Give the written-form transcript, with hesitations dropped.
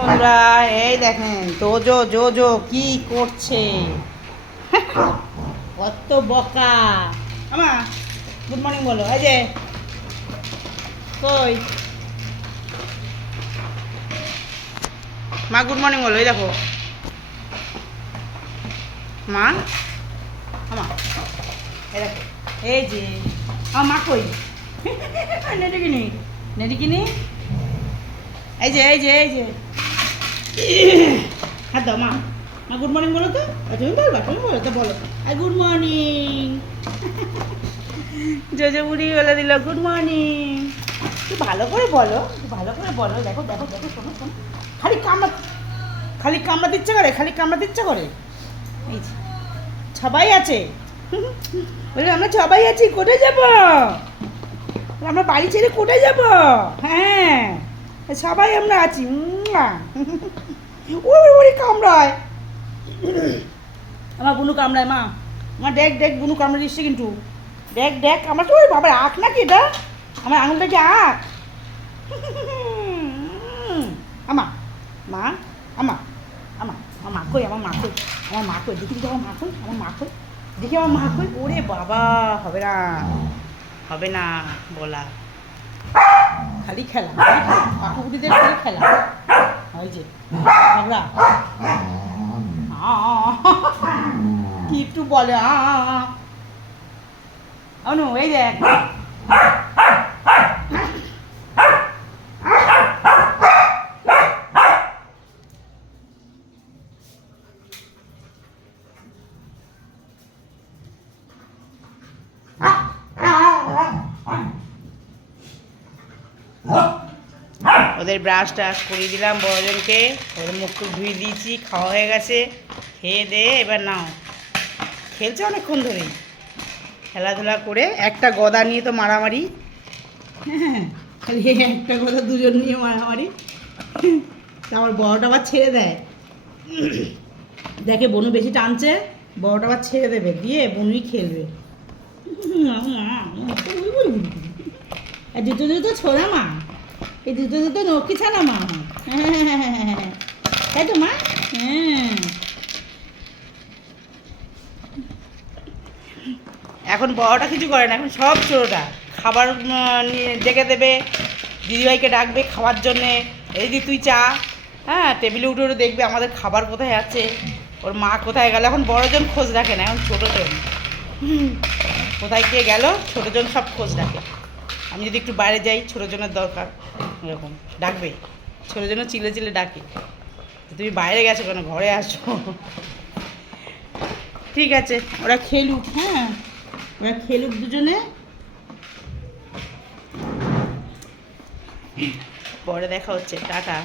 বন্ধুরা, এই দেখেন তোজো জোজো কি করছে। কত বকা। আমা গুড মর্নিং বলো। এই যে কই মা গুড মর্নিং বলো। এই দেখো মা, আমা এই দেখো, এই যে আমার মা কই। নেডিকিনি নেডিকিনি, এই যে এই যে এই যে হাত দাও মা। মা গুড মর্নিং বলো তো। তুমি বলো তো, বলো গুড মর্নিং। জোজো বুড়ি বলে দিল গুড মর্নিং। একটু ভালো করে বলো, একটু ভালো করে বলো। দেখো দেখো দেখো, শোনো শোনো, খালি কামড়াতে ইচ্ছে করে, খালি কামড়াতে ইচ্ছে করে। এই যে সবাই আছে, বলে আমরা সবাই আছি, কোথায় যাব আমরা, বাড়ি ছেড়ে কোথায় যাব। হ্যাঁ সবাই আমরা আছি। ওরে কামড়ায়, আমার বুনু কামড়ায়। মা আমার দেখ দেখ, বুনু কামড়ে দিচ্ছে কিন্তু। দেখ দেখ আমার তো, ওই বাবার আখ নাকি এটা, আমার আঙুলটা কি আখ। আমা মা, আমা আমা আমার মা কই, আমার মা কই, আমার মা কই, দেখি দেখি আমার মা কই, আমার মা কই, দেখি আমার মা কই। ওরে বাবা, হবে না হবে না বলা, খালি খেলা, পাকুকুটিদের খালি খেলা। ওই যে ঝগড়া, কি একটু বলে অনু, এই দেখ ওদের ব্রাশ টাশ করিয়ে দিলাম বড়জনকে, ওদের মুখ টুক ধুয়ে দিয়েছি, খাওয়া হয়ে গেছে। খেয়ে দে এবার নাও, খেলছে অনেকক্ষণ ধরেই, খেলাধুলা করে। একটা গদা নিয়ে তো মারামারি, হ্যাঁ খালি একটা গদা দুজন নিয়ে মারামারি। আমার বড়টা আবার ছেড়ে দেয়, দেখে বনু বেশি টানছে, বড়টা আবার ছেড়ে দেবে, দিয়ে বনুই খেলবে। দুটো দুটো ছোড়া মা, এই দুটো দুটো নকি ছানা মা। হ্যাঁ তাই তো মা। হ্যাঁ এখন বড়টা কিছু করে না, এখন সব ছোটোটা খাবার ডেকে দেবে, দিদিভাইকে ডাকবে খাওয়ার জন্যে, এই দি তুই চা। হ্যাঁ টেবিলে উঠে উঠে দেখবে আমাদের খাবার কোথায় আছে, ওর মা কোথায় গেল। এখন বড়জন খোঁজ রাখে না, এখন ছোটোজন কোথায় কে গেল, ছোটোজন সব খোঁজ রাখে। আমি যদি একটু বাইরে যাই, ছোটোজনের দরকার, এরকম ডাকবে, ছোটোজনও চিলে চিলে ডাকে, তুমি বাইরে গেছো কেন, ঘরে আসো। ঠিক আছে ওরা খেলুক, হ্যাঁ ওরা খেলুক দুজনে, পরে দেখা হচ্ছে, টাটা।